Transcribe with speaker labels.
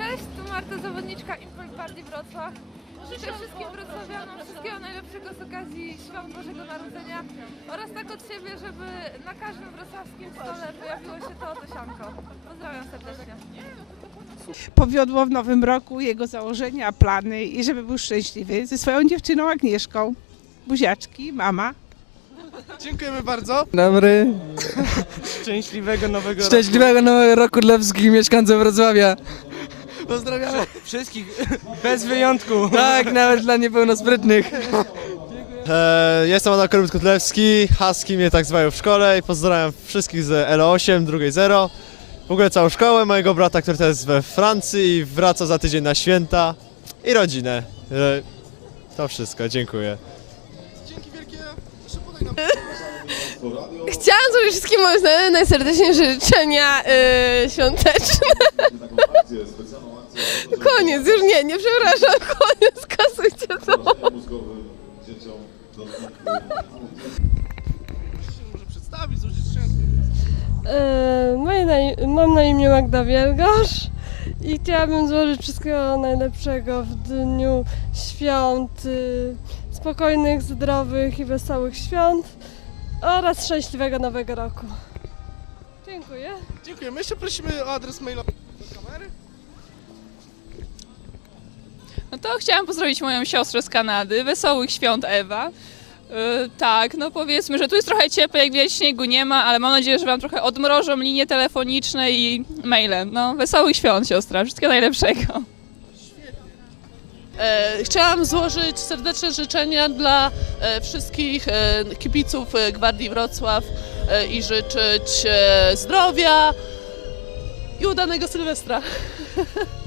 Speaker 1: Marta, zawodniczka Impact Bardi Wrocław. Życzę wszystkim wrocławianom wszystkiego najlepszego z okazji Świąt Bożego Narodzenia oraz tak od siebie, żeby na każdym wrocławskim stole pojawiło się to oto sianko. Pozdrawiam serdecznie.
Speaker 2: powiodło w nowym roku jego założenia, plany i żeby był szczęśliwy ze swoją dziewczyną Agnieszką. Buziaczki, mama.
Speaker 3: Dziękujemy bardzo.
Speaker 4: Dobry.
Speaker 3: Szczęśliwego nowego
Speaker 4: Szczęśliwego nowego roku dla wszystkich mieszkańców Wrocławia.
Speaker 3: Pozdrawiamy wszystkich bez wyjątku.
Speaker 4: Tak, nawet dla niepełnosprytnych.
Speaker 5: E, jestem Adam Korybut-Kotlewski, Husky mnie tak zwają w szkole i pozdrawiam wszystkich z LO8, drugiej 0. W ogóle całą szkołę, mojego brata, który teraz jest we Francji i wraca za tydzień na święta i rodzinę. E, to wszystko, dziękuję.
Speaker 6: Chciałam złożyć wszystkim moje znajome najserdeczniejsze życzenia yy, świąteczne. Koniec, już nie, nie przepraszam, koniec, kasujcie to. Yy, moje na, im- mam na imię Magda Wielgosz i chciałabym złożyć wszystkiego najlepszego w dniu świąt, yy, spokojnych, zdrowych i wesołych świąt oraz szczęśliwego nowego roku. Dziękuję.
Speaker 3: Dziękujemy. Jeszcze prosimy o adres mailowy do kamery.
Speaker 7: No to chciałam pozdrowić moją siostrę z Kanady. Wesołych świąt, Ewa. Yy, tak, no powiedzmy, że tu jest trochę ciepło, jak widać śniegu nie ma, ale mam nadzieję, że wam trochę odmrożą linie telefoniczne i maile. No, wesołych świąt, siostra. Wszystkiego najlepszego.
Speaker 8: E, Chciałam złożyć serdeczne życzenia dla e, wszystkich e, kibiców Gwardii Wrocław i życzyć zdrowia i udanego Sylwestra.